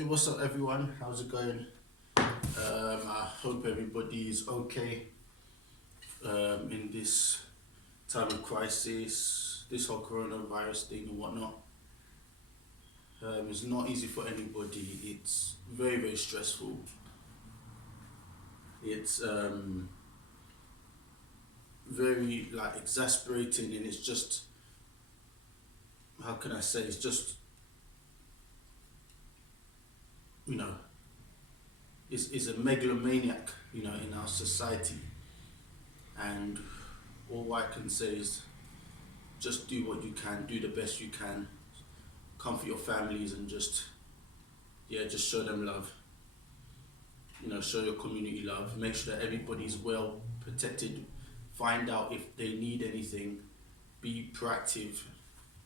Hey, what's up everyone? How's it going? I hope everybody is okay in this time of crisis, this whole coronavirus thing and whatnot. It's not easy for anybody. It's very, very stressful. It's very like exasperating, and it's just, how can I say, it's just, you know, is a megalomaniac, in our society. And all I can say is just do what you can, do the best you can, comfort your families, and just show them love. Show your community love. Make sure that everybody's well protected. Find out if they need anything. Be proactive.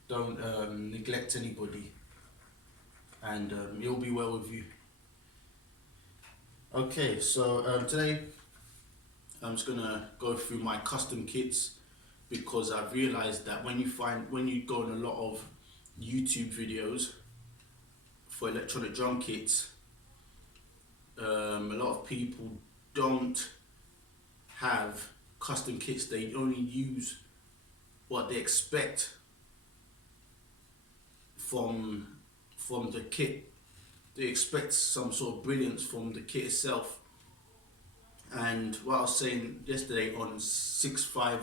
Don't neglect anybody, and it'll be well with you. Okay, so today I'm just gonna go through my custom kits, because I've realized that when you go on a lot of YouTube videos for electronic drum kits, a lot of people don't have custom kits. They only use what they expect from the kit. They expect some sort of brilliance from the kit itself. And what I was saying yesterday on 6.5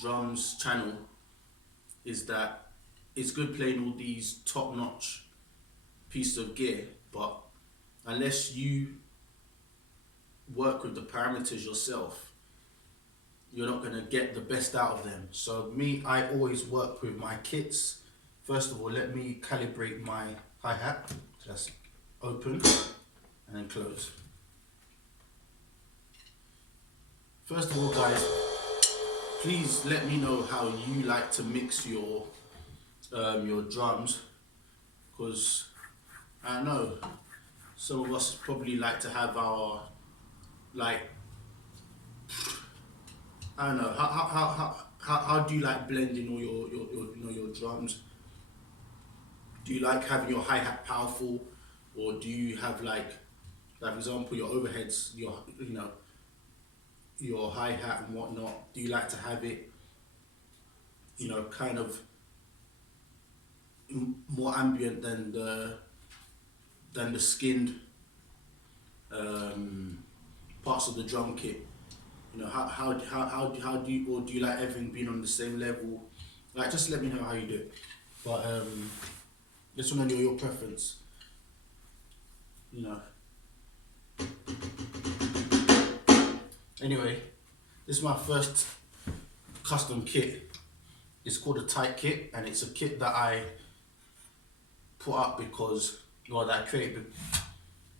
Drums channel is that it's good playing all these top-notch pieces of gear, but unless you work with the parameters yourself, you're not going to get the best out of them. So I always work with my kits. First of all, let me calibrate my hi-hat. So that's open and then close. First of all, guys, please let me know how you like to mix your drums, because I know some of us probably like to have our, like, I don't know, how do you like blending all your drums? Do you like having your hi-hat powerful, or do you have like for example your overheads, your hi-hat and whatnot, do you like to have it kind of more ambient than the skinned parts of the drum kit? How do you, or do you like everything being on the same level? Like, just let me know how you do it. But just want to know your preference. Anyway, this is my first custom kit. It's called a tight kit, and it's a kit that I put up that I created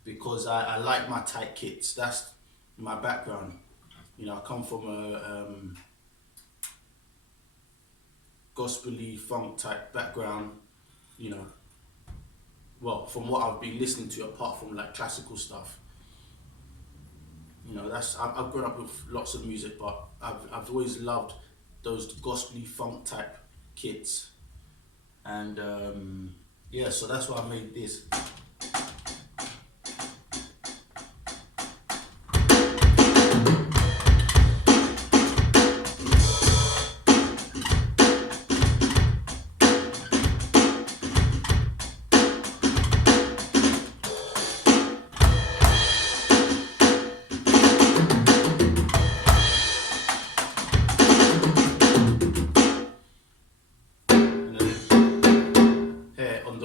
because I like my tight kits. That's my background. I come from a gospel-y funk type background, well, from what I've been listening to, apart from like classical stuff. I've grown up with lots of music, but I've always loved those gospel-y funk type kits, and so that's why I made this.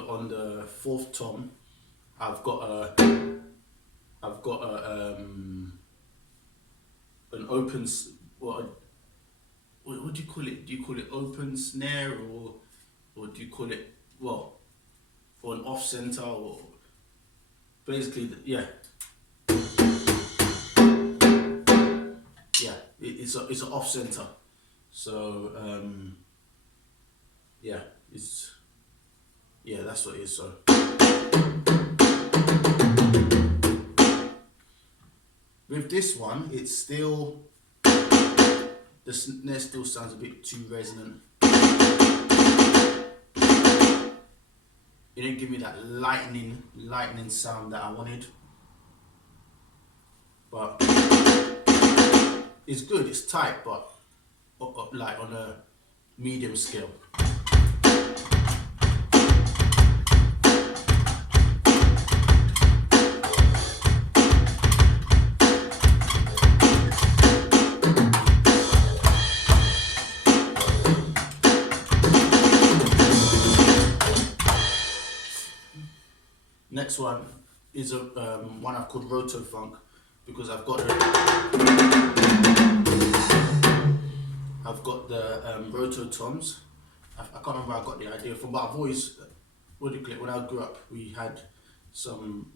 On the fourth tom, I've got an open, what do you call it? Do you call it open snare, or do you call it, or an off center, or basically it's an off center. So that's what it is. So with this one, it's still, the snare still sounds a bit too resonant. it didn't give me that lightning sound that I wanted. But it's good, it's tight, but like on a medium scale. Next one is a one I've called Roto Funk, because I've got the Roto toms. I can't remember where I got the idea from, but I've always, when I grew up, we had some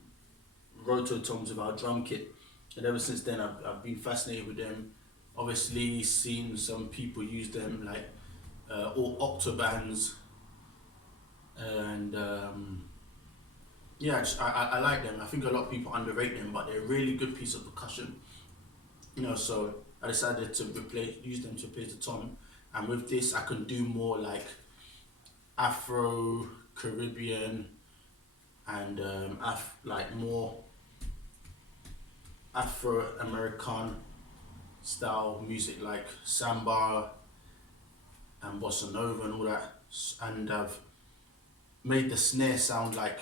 Roto toms with our drum kit, and ever since then I've been fascinated with them. Obviously seen some people use them, like all octobands, and yeah, I like them. I think a lot of people underrate them, but they're a really good piece of percussion. So I decided to use them to replace the tom, and with this I can do more like Afro, Caribbean, and like more Afro-American style music, like samba and bossa nova and all that. And I've made the snare sound like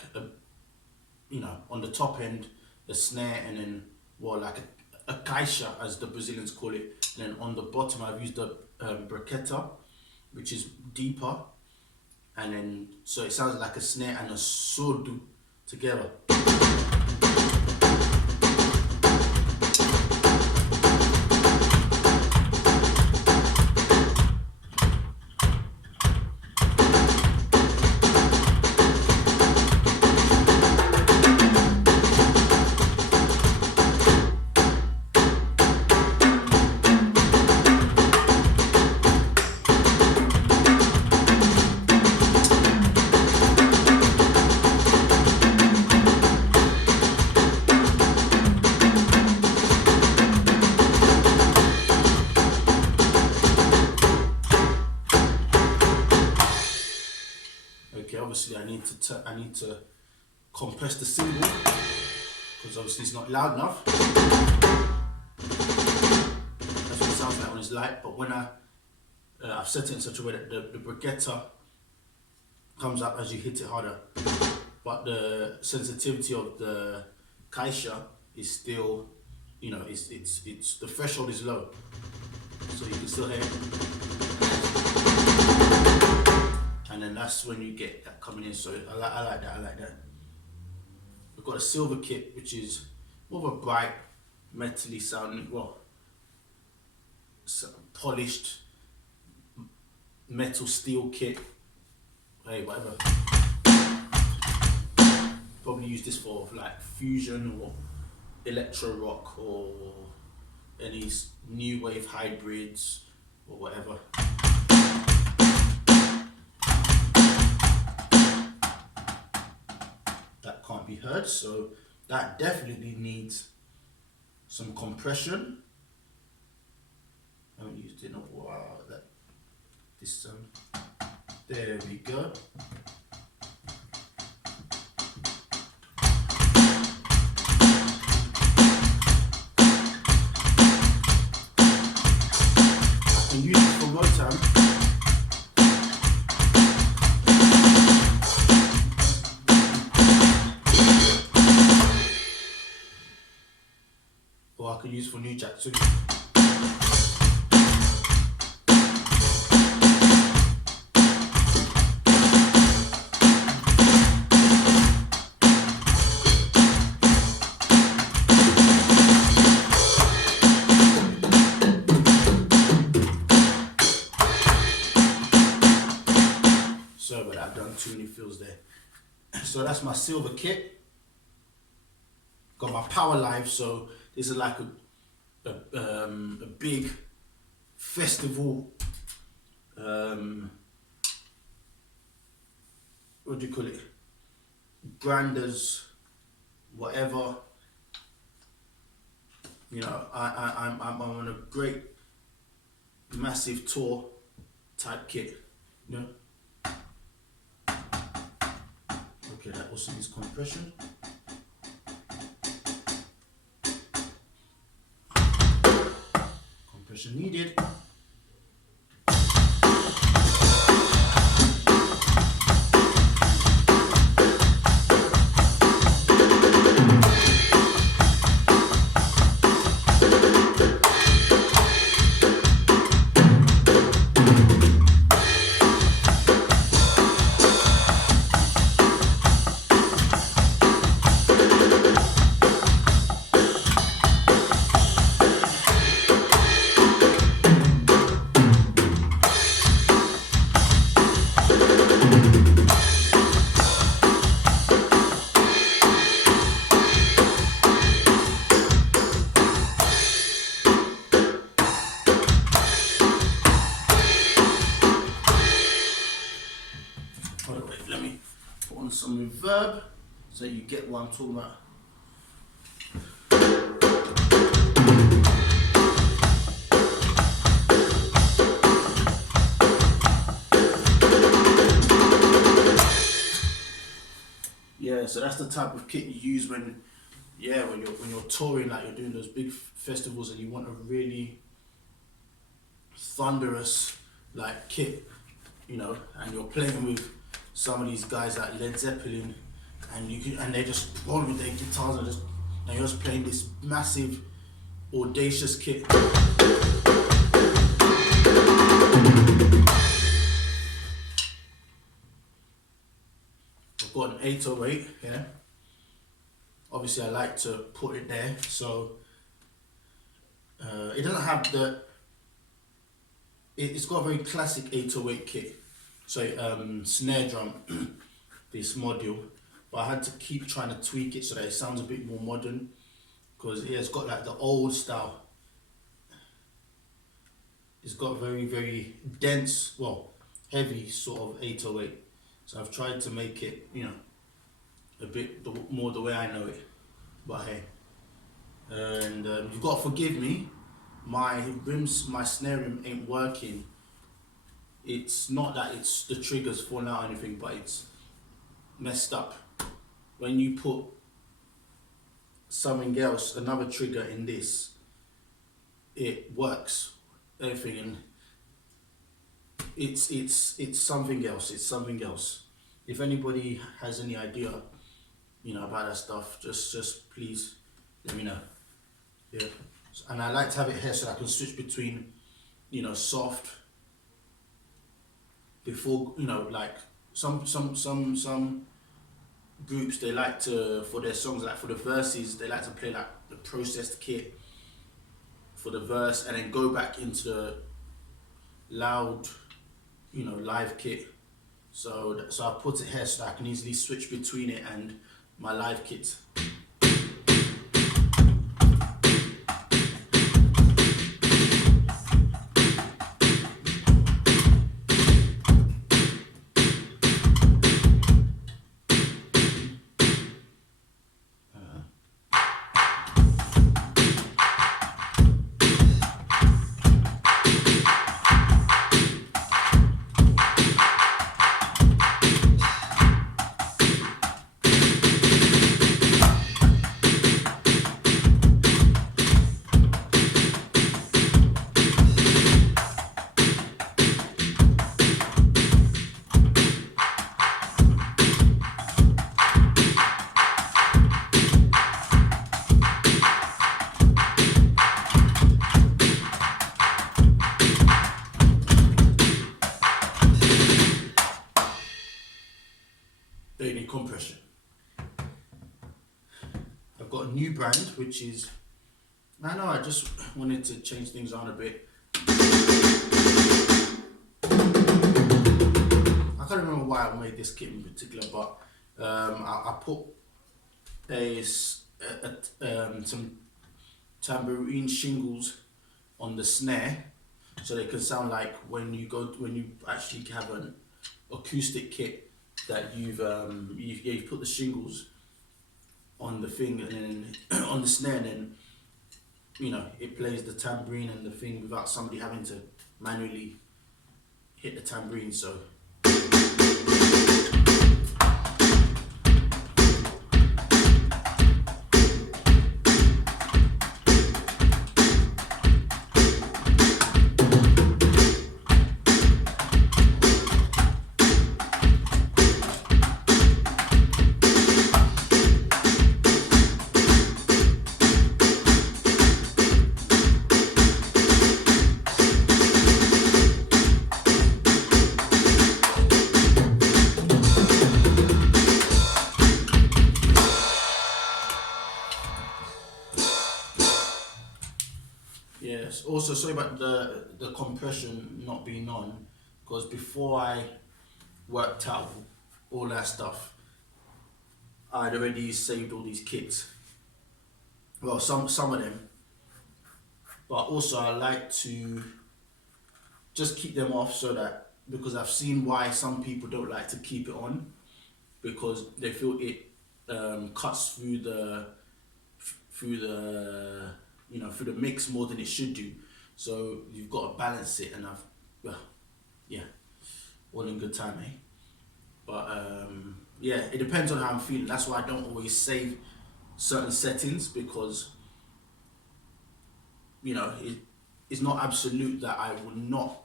on the top end, the snare, and then like a caixa, as the Brazilians call it. And then on the bottom I've used the braqueta, which is deeper, and then so it sounds like a snare and a surdo together. Okay, obviously I need to compress the cymbal, because obviously it's not loud enough. That's what it sounds like when it's light, but when I've set it in such a way that the bragueta comes up as you hit it harder, but the sensitivity of the caixa is still, it's the threshold is low, so you can still hear it. And then that's when you get that coming in. So I like that. We've got a silver kit, which is more of a bright, metally sounding, polished metal steel kit. Hey, whatever. Probably use this for like fusion or electro rock or any new wave hybrids or whatever. That can't be heard, so that definitely needs some compression. I haven't used it in a while. There we go. I can use it for Rotom. Or I could use for New Jack too. Sorry, but I've done too many fills there. So that's my silver kit. Got my power live, so this is like a big festival, what do you call it, branders, whatever. I'm on a great massive tour type kit, also needs compression. Compression needed. Let me put on some reverb so you get what I'm talking about. Yeah, so that's the type of kit you use when you're touring, like you're doing those big festivals and you want a really thunderous like kit, you know, and you're playing with some of these guys like Led Zeppelin, and they just roll with their guitars and you're just playing this massive, audacious kit. I've got an 808 here. Obviously, I like to put it there, so it doesn't have the. It's got a very classic 808 kit. So snare drum, this module, but I had to keep trying to tweak it so that it sounds a bit more modern, because it's got like the old style. It's got very, very dense, well, heavy sort of 808. So I've tried to make it, you know, a bit more the way I know it. But hey, and you've got to forgive me. My snare rim ain't working. It's not that it's the triggers falling out or anything, but it's messed up. When you put something else, another trigger in this, it works, everything, and it's something else. It's something else. If anybody has any idea, you know, about that stuff, just please let me know. Yeah, and I like to have it here so I can switch between, you know, soft. Before, you know, like some groups, they like to, for their songs, like for the verses, they like to play like the processed kit for the verse and then go back into the loud, you know, live kit. So I put it here so that I can easily switch between it and my live kit. Compression. I've got a new brand, which is, I know I just wanted to change things on a bit. I can't remember why I made this kit in particular, but I put some tambourine shingles on the snare, so they can sound like when you actually have an acoustic kit that you've put the shingles on the thing and then on the snare, and then, you know, it plays the tambourine and the thing without somebody having to manually hit the tambourine. So Yes. Also, sorry about the compression not being on, because before I worked out all that stuff, I'd already saved all these kits. Well, some of them, but also I like to just keep them off so that, because I've seen why some people don't like to keep it on, because they feel it cuts through the through the mix more than it should do. So you've got to balance it, and well, yeah, all in good time, eh? But yeah, it depends on how I'm feeling. That's why I don't always save certain settings, because it's not absolute that I will not.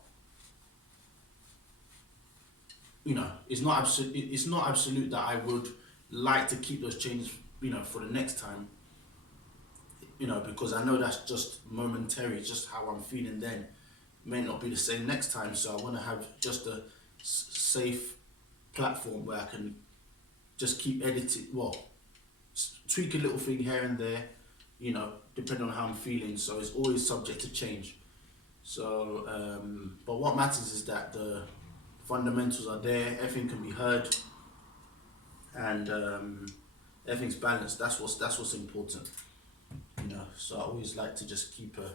It's not absolute that I would like to keep those changes, for the next time. Because I know that's just momentary, just how I'm feeling then. May not be the same next time, so I want to have just a safe platform where I can just keep editing, tweak a little thing here and there, depending on how I'm feeling. So it's always subject to change. So, but what matters is that the fundamentals are there, everything can be heard, and everything's balanced. That's what's important. So I always like to just keep a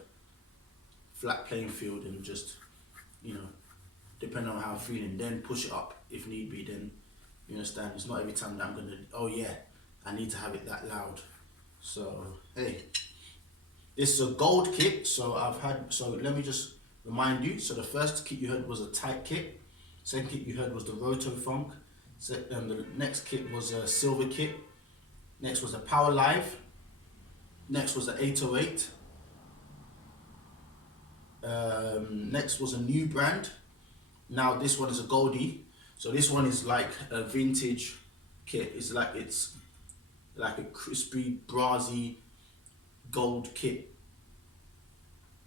flat playing field, and just, depending on how I'm feeling, then push it up if need be. Then you understand, it's not every time that I'm gonna, oh yeah, I need to have it that loud. So hey, this is a gold kit. So let me just remind you. So the first kit you heard was a tight kit. Second kit you heard was the Roto Funk. The next kit was a silver kit. Next was a Power Live. Next was the 808. Next was a new brand. Now this one is a Goldy. So this one is like a vintage kit. It's like a crispy, brassy gold kit.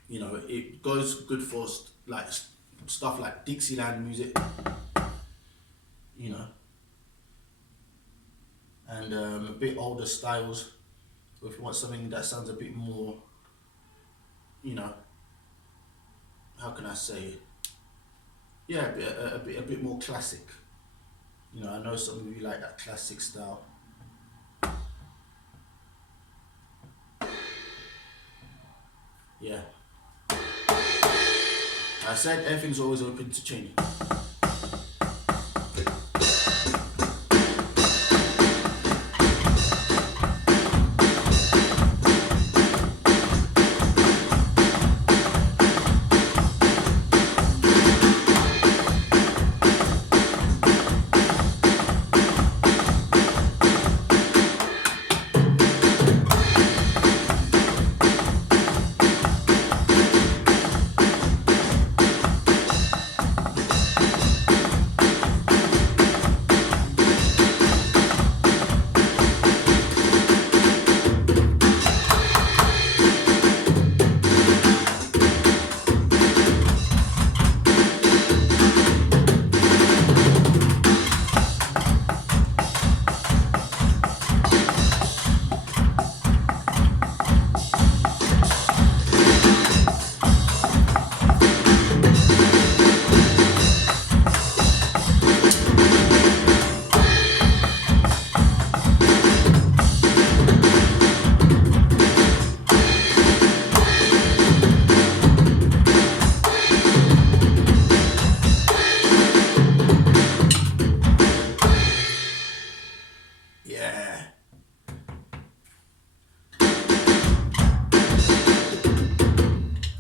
It goes good for like stuff like Dixieland music. And a bit older styles. If you want something that sounds a bit more, how can I say it? Yeah, a bit more classic. I know some of you like that classic style. Yeah. I said everything's always open to change.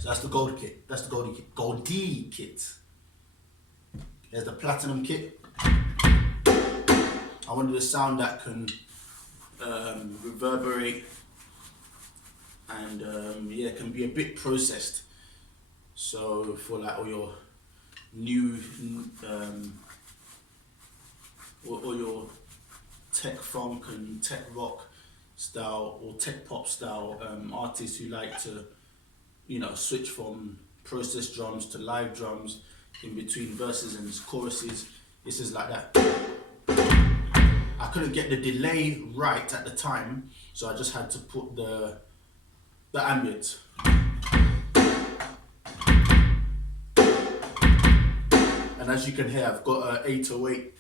That's the gold kit. That's the Goldy kit. There's the platinum kit. I wanted a sound that can reverberate and can be a bit processed. So for like all your new or your tech funk and tech rock style or tech pop style artists who like to switch from processed drums to live drums in between verses and choruses. This is like that. I couldn't get the delay right at the time, so I just had to put the ambient. And as you can hear, I've got an 808.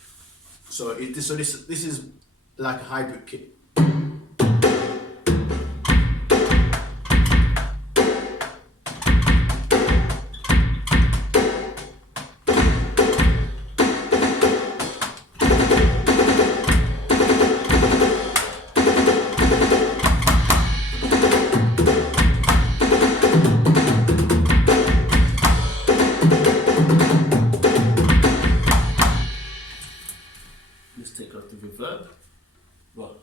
So this is like a hybrid kit. Let's take off the reverb. Well,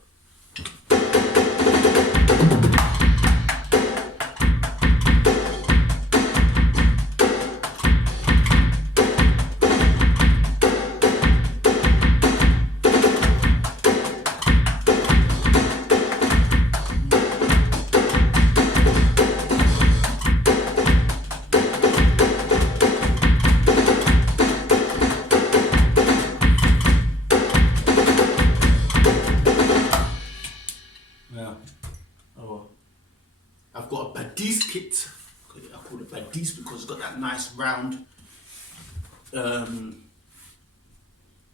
I've got a Badis kit. I call it Badis because it's got that nice round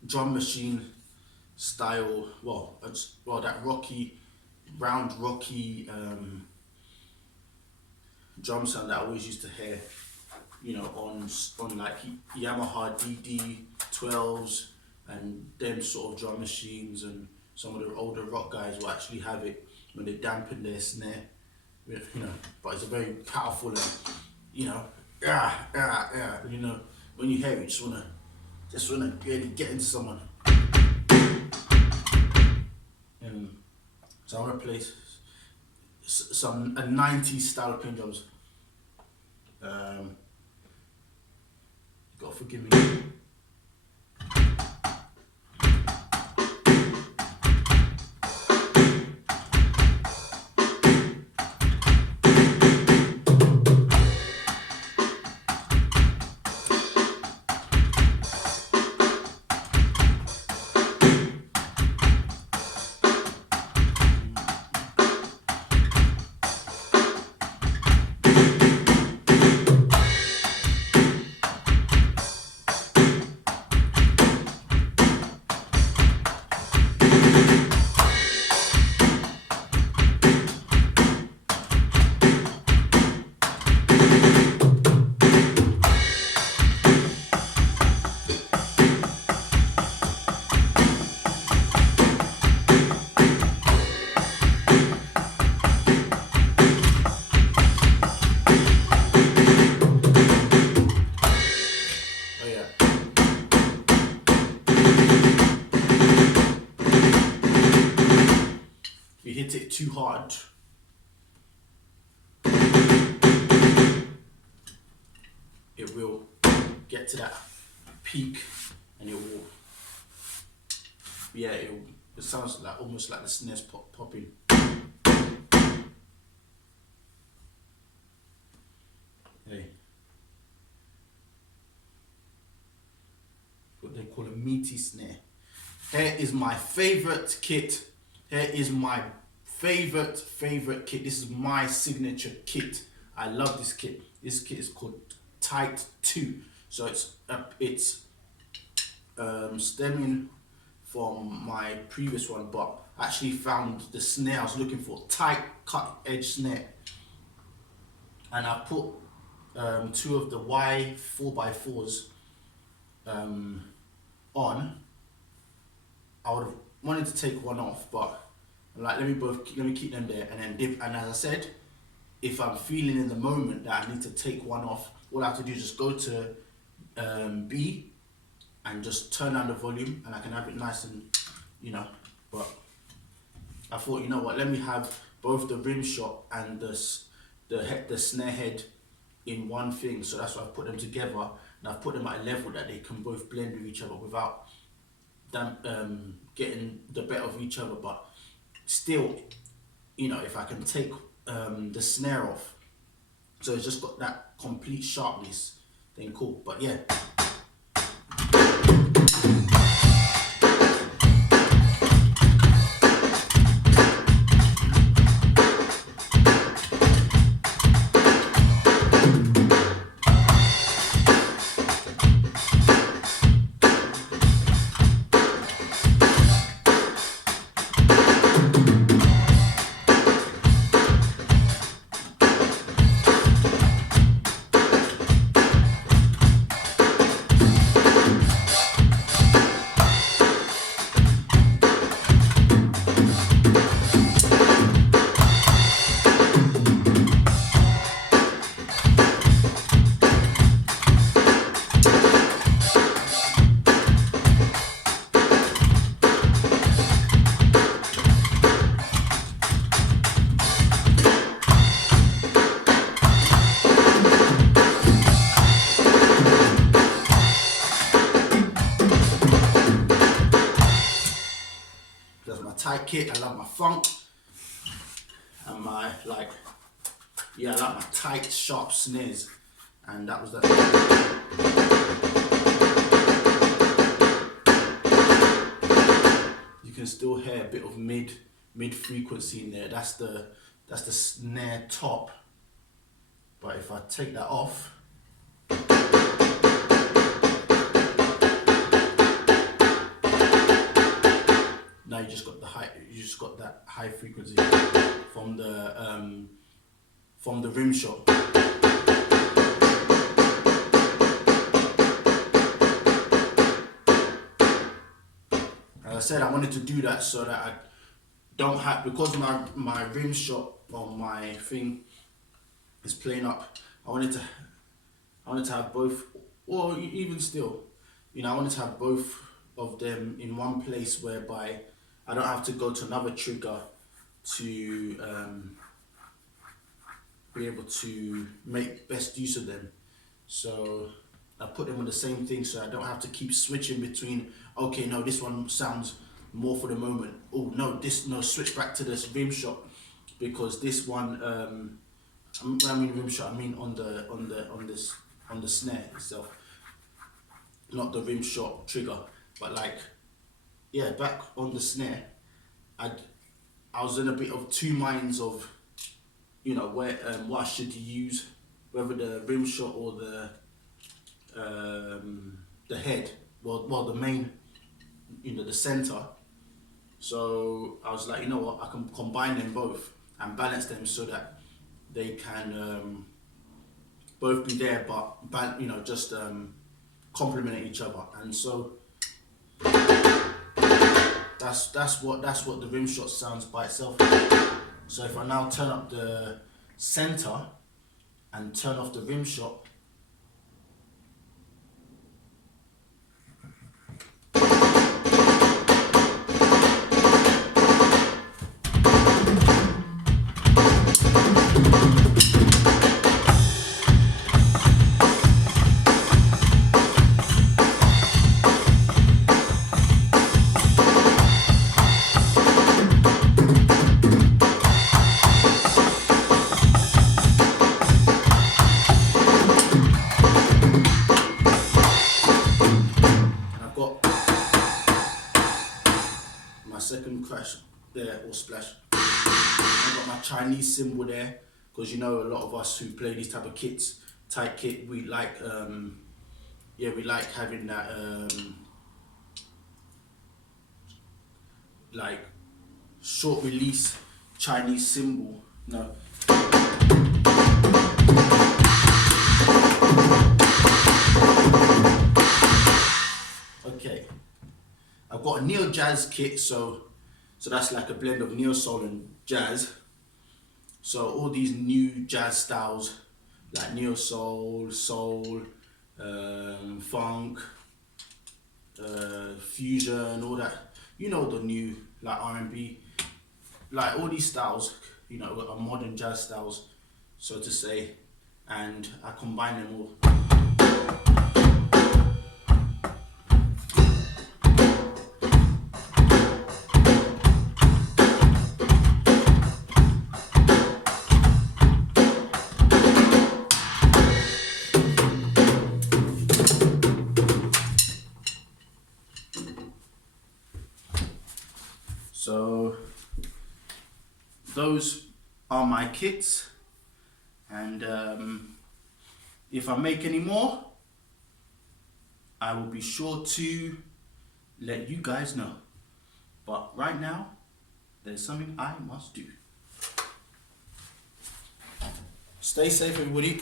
drum machine style. Well, that round rocky drum sound that I always used to hear, you know, on like Yamaha DD12s and them sort of drum machines, and some of the older rock guys will actually have it when they dampen their snare. You know, but it's a very powerful and, you know, you know, when you hear it, you just wanna really get into someone. And so I wanna play a 90s style of pin drums. You gotta forgive me. Hit it too hard, it will get to that peak, and it will, yeah, it sounds like almost like the snares popping. Hey, what they call a meaty snare. Here is my favorite kit. Here is my favorite kit. This is my signature kit. I love this kit. This kit is called Tight 2. So it's stemming from my previous one, but I actually found the snare I was looking for, tight cut edge snare, and I put 2 of the Y4x4s on. I would have wanted to take one off, but I'm like, let me keep them there, and then dip. And as I said, if I'm feeling in the moment that I need to take one off, all I have to do is just go to B and just turn down the volume, and I can have it nice and, you know. But I thought, you know what, let me have both the rim shot and the snare head in one thing. So that's why I've put them together, and I've put them at a level that they can both blend with each other without them getting the better of each other. But still, you know, if I can take the snare off, so it's just got that complete sharpness, then cool. But yeah. tight kit. I love my funk and my I like my tight, sharp snares, and that was that. You can still hear a bit of mid frequency in there. That's the snare top. But if I take that off, now you just got that high frequency from the rim shot. As I said, I wanted to do that so that I don't have, because my rim shot on my thing is playing up. I wanted to have both, or even still, you know, I wanted to have both of them in one place whereby I don't have to go to another trigger to be able to make best use of them. So I put them on the same thing, so I don't have to keep switching between, okay, no, this one sounds more for the moment. Oh no, switch back to this rim shot, because this one, I mean rim shot, I mean on the snare itself, not the rim shot trigger, but like, yeah, back on the snare, I was in a bit of two minds of, you know, where what I should use, whether the rim shot or the head, well the main, you know, the center. So I was like, you know what, I can combine them both and balance them so that they can both be there, but you know, just complement each other. And so that's what the rim shot sounds by itself. So if I now turn up the center and turn off the rim shot, second crash there, or splash. I've got my Chinese cymbal there, because you know, a lot of us who play these type of kits, tight kit, we like we like having that like short release Chinese cymbal. No. Okay. I've got a neo jazz kit, so that's like a blend of neo soul and jazz. So all these new jazz styles, like neo soul, soul, funk, fusion, all that. You know, the new like R&B, like all these styles. You know, are modern jazz styles, so to say, and I combine them all. So those are my kits, and if I make any more, I will be sure to let you guys know. But right now, there's something I must do. Stay safe, everybody.